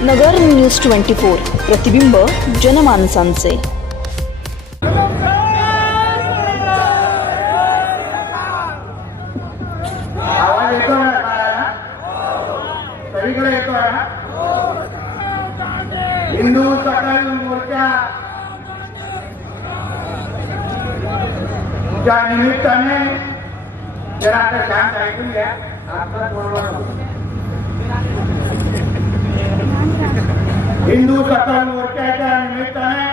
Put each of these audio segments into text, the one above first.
नगर news twenty four प्रतिबिंब जनमानसांचे. हिंदू मोर्चा निमित्ताने जरा आता शांत ऐकून घ्या. आता हिंदू सकल मोर्चाच्या निमित्ताने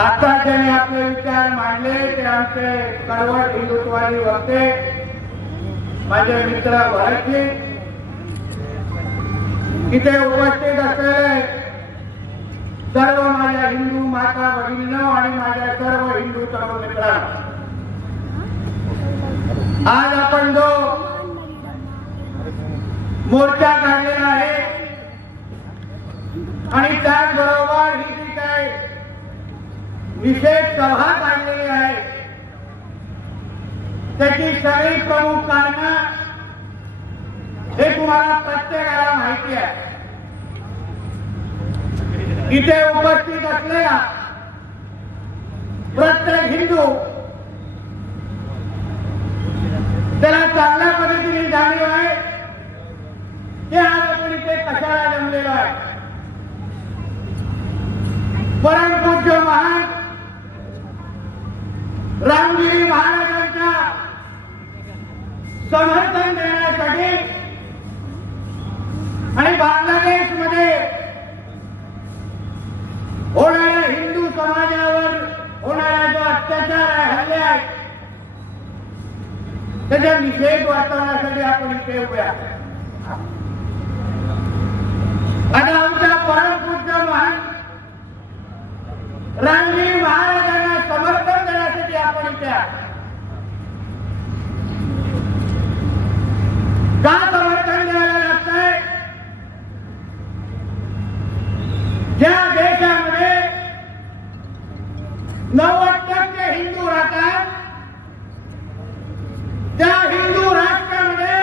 आता ज्यांनी आपले विचार मांडले ते आमचे कडवट हिंदुत्वादी वक्ते माझे मित्र भरतजी इथे उपस्थित असलेले सर्व माझ्या हिंदू माता भगिनींनो आणि माझ्या सर्व हिंदू तरुण मित्रांनो आज आपण जो मोर्चा काढलेला आणि त्याचबरोबर ही जी काय निषेध सभा काढलेली आहे त्याची सगळी प्रमुख कारणं हे तुम्हाला प्रत्येकाला माहिती आहे. इथे उपस्थित असलेला प्रत्येक हिंदू त्याला चांगल्या पद्धतीने जाणीव आहे. ते आज आपण इथे कशा समर्थन देण्यासाठी आणि बांगलादेशमध्ये होणाऱ्या हिंदू समाजावर होणारा जो अत्याचार आहे हल्ले आहेत त्याचा निषेध वाचवण्यासाठी आपण इथे उभे आहोत आता आमच्या परमपूज्य महान रामगिरी महाराजांना समर्थन देण्यासाठी आपण इथे आहोत. का समर्थन द्यायला लागतंय ज्या देशामध्ये नव्वद टक्के हिंदू राहतात त्या हिंदू राष्ट्रामध्ये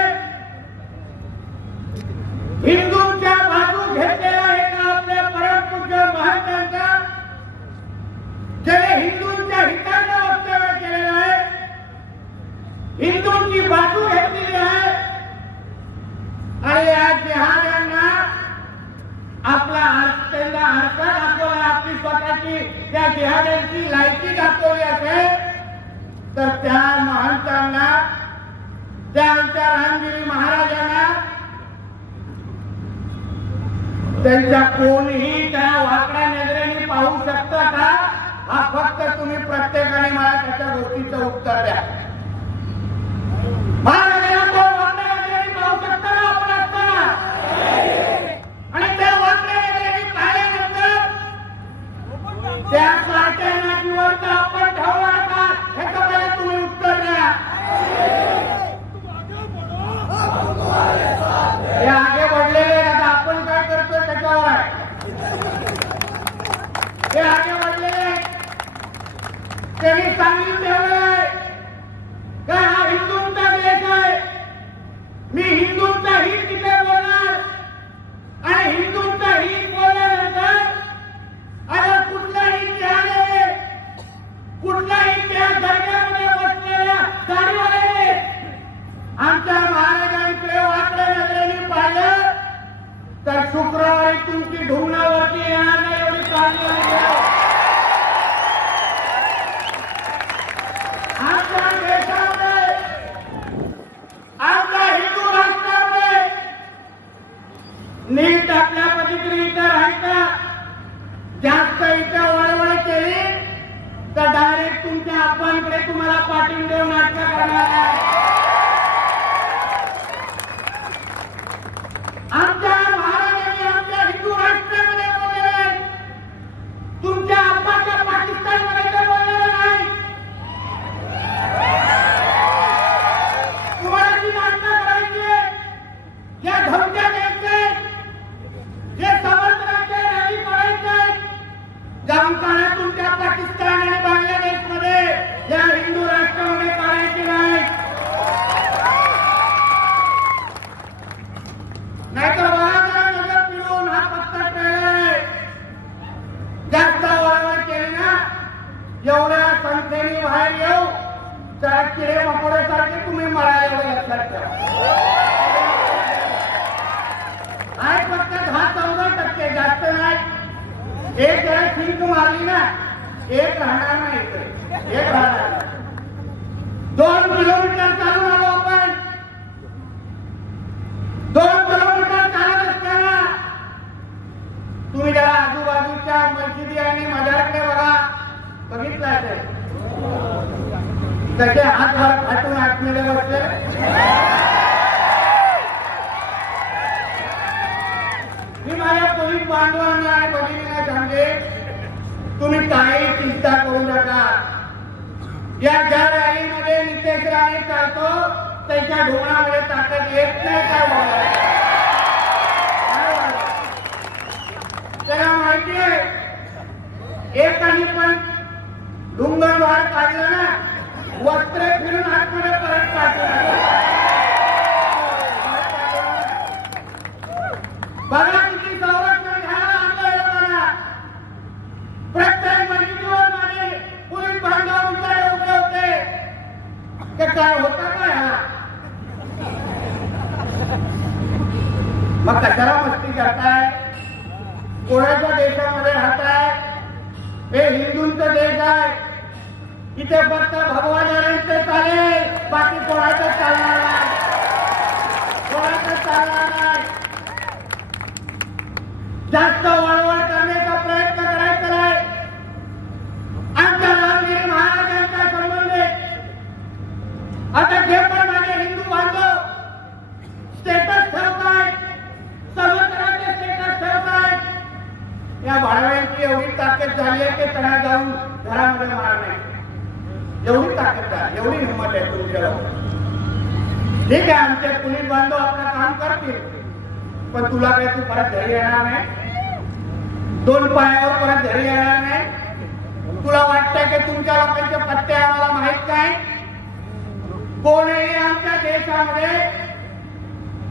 हिंदूंच्या बाजू घेतलेला एका आपल्या परमपूज्य महंतांचा ज्याने हिंदूंच्या हिताचं वक्तव्य केलेलं आहे हिंदूंची बाजू घेतलेली आहे आणि या जिहाद्यांना आपला आर- त्यांना आरसा दाखवला आपली स्वतःची त्या जिहाद्यांची लायकी दाखवली असेल तर त्या महंतांना त्या आमच्या रामगिरी महाराजांना त्यांच्या कोणीही त्या वाकड्या नजरेने पाहू शकता का हा फक्त तुम्ही प्रत्येकाने मला त्याच्या गोष्टीचं उत्तर द्या महाराजांना कोण वाकड्या नजरेने पाहू शकता का आपण असताना आणि त्या वाकड्या नजरेने पाहिल्यानंतर त्या साठ्यांना जिवंत आपण ठेवणार का ह्याचं मला तुम्ही उत्तर द्या हे आगे वाढलेले आहेत. आता आपण काय करतो त्याच्यावर आहे हे आगे वाढलेले आहेत. त्यांनी सांगितलं ठेवलंय का हा हिंदूंचा देश आहे मी हिंदूंचा हित तिथे बोलणार आणि हिंदूंचा हित बोलल्यानंतर अरे कुठलाही त्याने कुठलाही त्या दर्ग्यामध्ये बसलेल्या साडीवाल्याने आमच्या महाराजांकडे वाकड्या नजरेने पाहिलं तर शुक्रवारी तुमची ढुंगणावरती येणार नाही एवढी काळजी घ्या. आमच्या देशामध्ये आमच्या हिंदू राष्ट्रामध्ये नीट आपल्या पद्धतीने इथं राहायचं जास्त इथं वळवळ केली तर डायरेक्ट तुमच्या आप्पांकडे तुम्हाला पाठवून देऊन नाटक करणार आहे आमच्या महाराजांनी आमच्या हिंदू राष्ट्रामध्ये बोललेलं आहे तुमच्या आप्पाच्या पाकिस्तानमध्ये ते बोललेलं नाही तुम्हाला जी नाटकं करायची आहे, या धमक्या द्यायचे जे समर्थनाचे रॅली करायचे जाऊन काढा तुमच्या पाकिस्तान आणि बांगलादेशमध्ये या हिंदू राष्ट्रामध्ये करायची नाही नाहीतर बघा जरा नजर फिरून हा फक्त ट्रेलर आहे जास्त वळवळ केली ना एवढ्या संख्येने बाहेर येऊ त्या किडे मकोड्यासारखे तुम्ही मरायला एवढं लक्षात ठेवा. आहे फक्त दहा चौदा टक्के जास्त नाही. एक जरा सिंक मारली ना एक राहणार नाही इकडे एक राहणार दोन किलोमीटर चालून आलो आपण. दोन किलोमीटर चालत असताना तुम्ही जरा आजूबाजूच्या मस्जिदी आणि बघितलं असेल त्याचे हात हात फाटून आतमध्ये बसले मी माझ्या पोलीस बांधवांना आणि भगिनींना सांगेन तुम्ही काही चिंता करू नका या ज्या रॅलीमध्ये नितेश राणे चालतो त्यांच्या ढोंगणामध्ये ताकद येत नाही काय त्याला माहितीये एकाने पण डुंगर बाहेर काढलं ना वस्त्र फिरून आतमध्ये परत काढलं बघा किती संरक्षण घ्यायला आणलं लोकांना. प्रत्येक मशिदीवर माझे पोलीस उभे होते. ते काय होतं काय हा? मग कशाला मस्ती करताय? कोणाच्या देशामध्ये राहताय? हे हिंदूंचा देश आहे. इथे फक्त भगवान भगवानांचे चालेल बाकी कोणाचं चालणार नाही. कोणाचं चालणार नाही. जास्त वळवळ करण्याचा प्रयत्न करायचा नाही. आमच्या रामगिरी महाराजांच्या संबंधित आता जे पण माझे हिंदू बांधव स्टेटस ठेवतायत सर्वत्राचे स्टेटस ठेवतायत या भाडव्यांची एवढी ताकद झाली आहे की त्यांना जाऊन घरामध्ये मारणे एवढी ताकद आहे एवढी हिंमत आहे तुमच्या ठीक आहे आमचे पोलीस बांधव आपलं काम करतील पण तुला काय तू परत घरी येणार नाही? दोन पायावर परत घरी येणार नाही? तुला वाटतं की तुमच्या लोकांचे पत्ते आम्हाला माहीत नाही? कोणीही आमच्या देशामध्ये?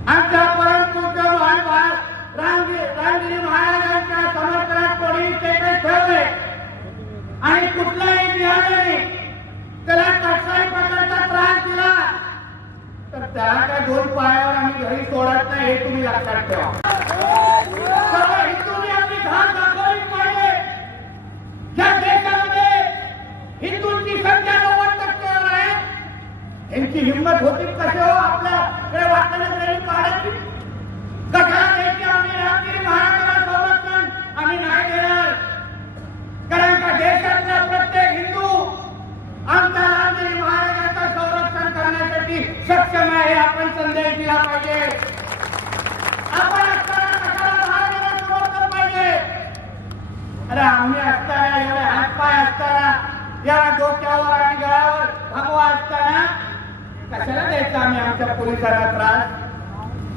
आमच्या परंतु रामगिरी महाराजांच्या समर्थनात कोणी स्टेटस ठेवले आणि कुठलाही बिहारी त्याला कसाही प्रकारचा त्रास दिला. तर त्याला काय दोन पायावर आम्ही घरी सोडत नाही हे तुम्ही लक्षात ठेवा. हिंदूंनी आपली धाक दाखवली पाहिजे. ज्या देशामध्ये हिंदूंची संख्या नव्वद टक्केवर आहे. यांची हिंमत होती कसे हो? आपल्याकडे वाटण्याकडे काढायची कशाला द्यायची आम्ही रामगिरी महाराजाला संरक्षण आम्ही नाही देणार कारण का देशातला प्रत्येक हिंदू आमच्या रामगिरी महाराजांचं संरक्षण करण्यासाठी सक्षम आहे आपण संदेश दिला पाहिजे. आपण समर्थन पाहिजे? अरे आम्ही असताना एवढे हातपाय असताना या डोक्यावर आणि गळ्यावर भगवा असताना कशाला द्यायचा आम्ही? आमच्या पोलिसांना त्रास?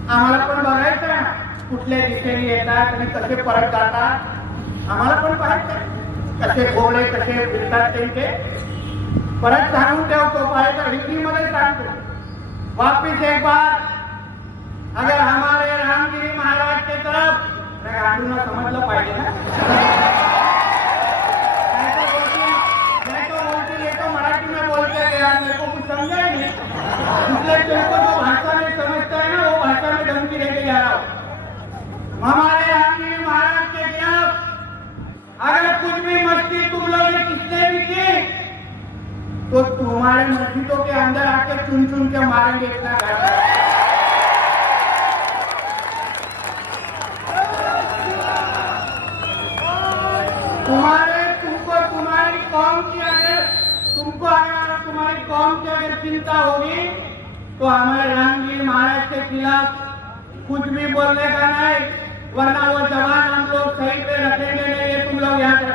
आम्हाला पण बघायचं ना कुठल्या दिशेने येतात आणि कसे परत जातात. आम्हाला पण पाहायचं कसे घोडे कसे फिरतात त्यांचे. परत सांगून ठेवतो पाहायचं हिंदीमध्ये सांगतो. वापिस एक बार। अगर हमारे रामगिरी महाराज के तरफ अरे समजलं पाहिजे ना? मराठी में बोलते गया मेरे को कुछ समझा ही नहीं। इसलिए तुमको जो भाषा में समझता है ना वो भाषा में धमकी देके जा रहा हूँ। हमारे रामगिरी महाराज के खिलाफ अगर कुछ भी मस्ती तुम लोग ने किसने भी की तो तुम्हारे मस्जिदों के अंदर आके चुन चुन के मारेंगे इतना तुम्हारे, तुमको, तुम्हारी कौम की अगर, तुमको अगर तुम्हारी कौम की अगर चिंता होगी तो हमारे रामगीर महाराज के खिलाफ कुछ भी बोलने का नहीं, वरना वो जवान हम लोग सही पे रखेंगे नहीं, ये तुम लोग याद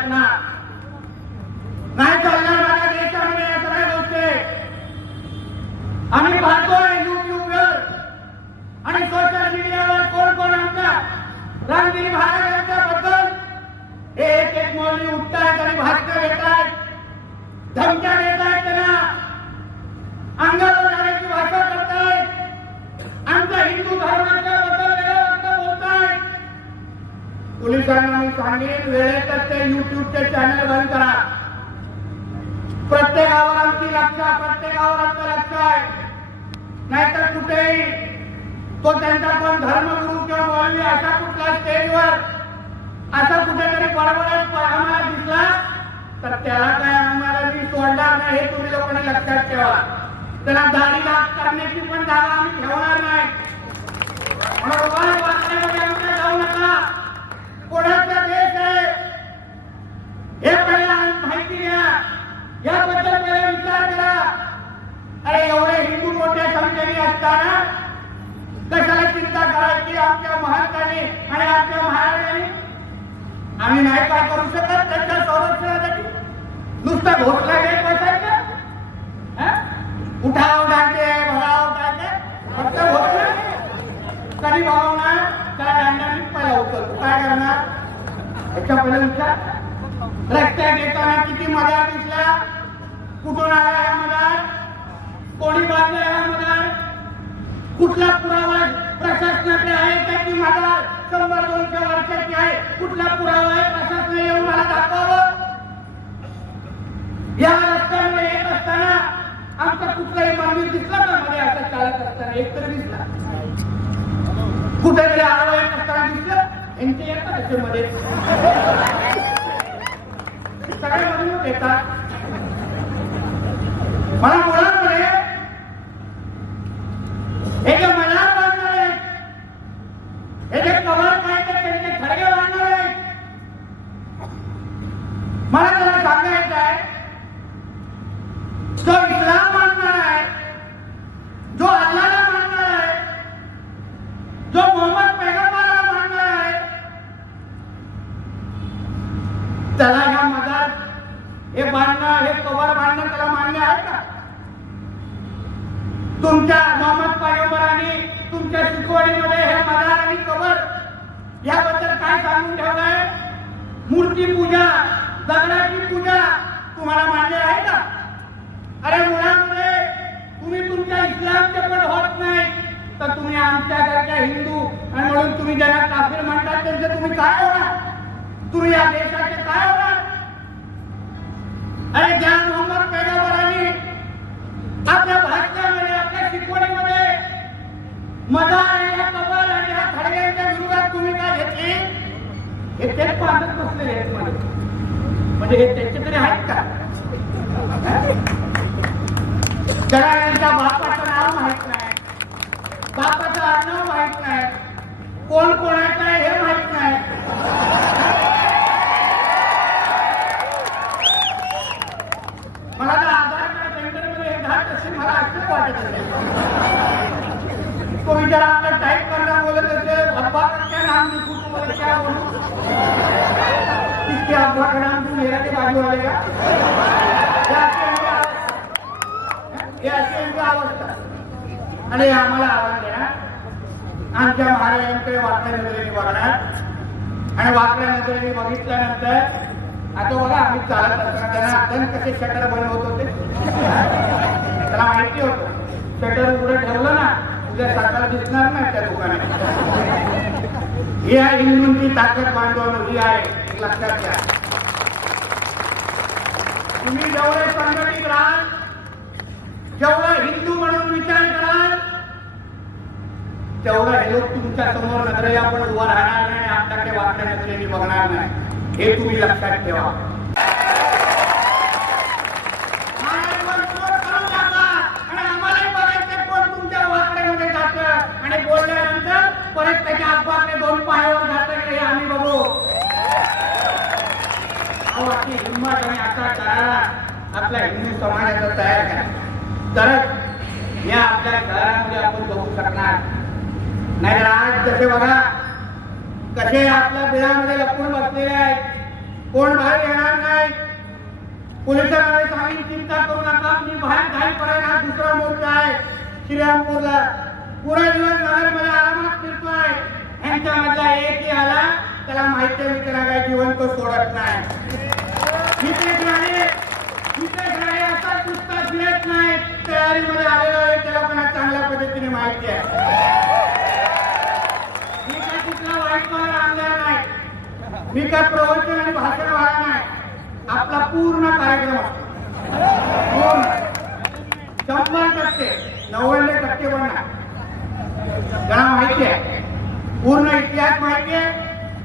पोलिसांना मी सांगेन वेळेतच ते युट्यूबचे चॅनल बंद करा. प्रत्येकावर आमची लक्ष प्रत्येकावर आमचं लक्ष आहे. नाहीतर कुठेही तो त्यांचा पण धर्मगुरु किंवा मौलवी असा कुठला स्टेजवर असा कुठेतरी बडबडत आम्हाला दिसला तर त्याला काय आम्हाला मी सोडणार नाही हे तुम्ही लोकांनी लक्षात ठेवा. त्याला दाढी लाभ करण्याची पण जागा आम्ही ठेवणार नाही. म्हणून वाचण्यामध्ये आमच्या जाऊ नका. कोणाचा देश आहे? हे पहिला माहिती घ्या याबद्दल पहिला विचार करा. अरे एवढे हिंदू मोठ्या संख्येने असताना कशाला चिंता करायची आमच्या महंतांनी आणि आमच्या महाराजांनी? आम्ही नाही काय करू शकत. त्यांच्या संरक्षणासाठी नुसता घोटला घेत बसायचं? उठाव टाके भराव टाके. फक्त घोटला कधी भावना त्या दंडाने पहिला उचलतो काय करणार? याच्या पहिले विचार. रस्त्यात येताना किती मदार दिसला कुठून आला या मदार कोणी बांधला या मदार कुठला पुरावा प्रशासनाकडे आहे त्याची मदार शंभर दोनशे वर्षाची आहे? कुठला पुरावा आहे? प्रशासन येऊन मला दाखवावं? या रस्त्यामध्ये येत असताना आमचं कुठलंही मंदिर दिसलं का? मध्ये असं चालत असताना एक तर दिसला. कुठेतरी आडवं दिसलं यांचे येतात असे मध्ये सगळे येतात. मला मुलांमध्ये हे जे मनार बांधणार आहेत हे जे कवर काय तर त्यांचे खडगे बांधणार आहेत मला त्याला सांगायचं आहे जो इस्लाम मानणार आहे जो अल्लाला मानणार आहे जो मोहम्मद पैगंबराला मानणार आहे त्याला ह्या मधात हे बांधणं हे कवर बांधणं त्याला मान्य आहे का तुमच्या मोहम्मद पैगंबरांनी तुमच्या शिकवणीमध्ये हे मधार आणि कवर याबद्दल काय सांगून ठेवलंय? मूर्ती पूजा दगडाची पूजा तुम्हाला मान्य आहे का? अरे मुळामध्ये तुम्ही तुमच्या इस्लामचे पण होत नाही तर तुम्ही आमच्या घरच्या हिंदू आणि म्हणून तुम्ही ज्यांना काफीर म्हणतात त्यांचे तुम्ही काय होणार? तुम्ही या देशाचे काय होणार? अरे ज्ञान मोहम्मद पैगंबरांनी आपल्या भाषणामध्ये आपल्या शिकवणीमध्ये मदार आणि ह्या कबाल आणि ह्या खडग्यांच्या विरोधात तुम्ही काय घेतली? हे तेच पाहत बसलेले आहेत मध्ये म्हणजे हे त्यांचे तरी आहेत का? जरा यांच्या बापाचं नाव माहीत नाही. बापाचं आडनाव माहीत नाही. कोण कोणाचं आहे हे माहीत नाही. मला तर आधार कार्ड सेंटरमध्ये हे घाट असे मला आश्चर्य वाटत असेल तो विचार आपला टाईप करना बोलत असेल अब्बा का क्या नाम लिखूं तुम्हाला क्या बोलू किसके अब्बा का? नाम तू मेरा के बाजू वाले का अशी यांची अवस्था. आणि आम्हाला आव्हान देणार आमच्या महाराजांकडे वाकड्या नजरेने बघणार. आणि वाकड्या नजरेने बघितल्यानंतर आता बघा आम्ही चालत असताना त्यांना अडचण कसे शटर बंद होत होते. त्याला माहिती होत. शटर उघडं ठेवलं ना उद्या साकार दिसणार नाही त्या दुकानात. ही आहे हिंदूंची ताकद बांधवण ही आहे. हे लक्षात घ्या. तुम्ही जेवढे संघटित राहाल जेवढा हिंदू म्हणून विचार कराल तेवढा हे लोक तुमच्यासमोर नजरे आपण उभं राहणार नाही. आपल्याकडे वाकड्या बघणार नाही. हे तुम्ही लक्षात ठेवा महाराजवर चोर करू नका. आणि आम्हालाही बघायचं कोण तुमच्या वाकड्यामध्ये जातं आणि बोलल्यानंतर परत त्याच्या आजूबाजूने दोन पायावर जातं की हे आम्ही बघू अहो आपली हिंमत आणि असा करारा आपल्या हिंदू समाजाचा तयार करा. तरच या आपल्या घरामध्ये आपण बघू शकणार. नाहीतर आज जसे बघा कसे आपल्या बिळामध्ये लपून बसलेले आहेत. कोण बाहेर येणार नाही. पोलिसांना सांगून चिंता करू नका. मी बाहेर जाईपर्यंत हा दुसरा मोर्चा आहे. श्रीरामपूरला. पुरा दिवस नगरमध्ये आरामात फिरतोय. यांच्यामधला एक आला त्याला माहिती आहे काय जीवन तो सोडत नाही नितेश राणे नितेश राणे असा नुसता नाही. तयारीमध्ये आलेलो आहे त्याला लोकांना चांगल्या पद्धतीने माहिती आहे. मी काय कुठला वाईट मार्ग आणला नाही. मी काय प्रवचन आणि भाषण व्हायला नाही. आपला पूर्ण कार्यक्रम असतो. शंभर टक्के नव्याण्णव टक्के पण नाही. त्यांना माहिती आहे पूर्ण इतिहास माहिती आहे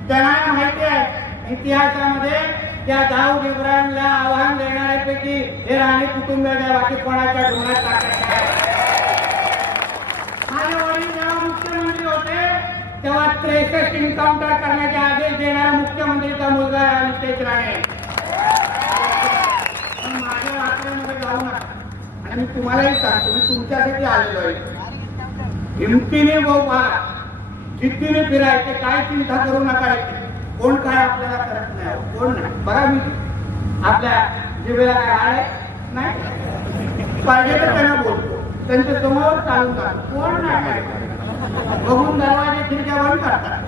त्यांना माहिती आहे इतिहासामध्ये त्या दाऊद इब्राहिमला की हे राणे कुटुंब द्या बाकी कोणाच्या डोळ्यात टाकायचं माझे वडील जेव्हा मुख्यमंत्री होते तेव्हा त्रेसष्ट इन्काउंटर करण्याचे आदेश देणारा मुख्यमंत्रीचा मुलगा आहे नितेश राणे. माझ्या वाकड्यामध्ये जाऊ नका. आणि मी तुम्हालाही सांगतो मी तुमच्यासाठी आलेलो आहे. हिमतीने भाऊ मारा जिद्दीने फिरायचे काय चिंता करू नका कोण काय आपल्याला करत नाही कोण नाही. बघा मी आपल्या जिभेला काय आळ आहे? नाही. पाहिजे तर त्यांना बोलतो त्यांच्यासमोर चालून जातो कोण नाही बघून दरवाजे खिडक्या बंद करतात.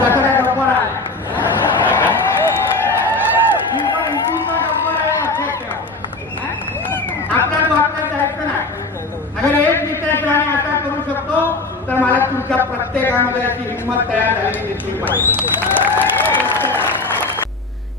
कचरा डब्बर आला ही पण इथूनचा जायचं नाही. अगर एक नितेश राणे असा करू शकतो तर मला तुमच्या प्रत्येकामध्ये अशी हिंमत तयार झालेली दिसली पाहिजे.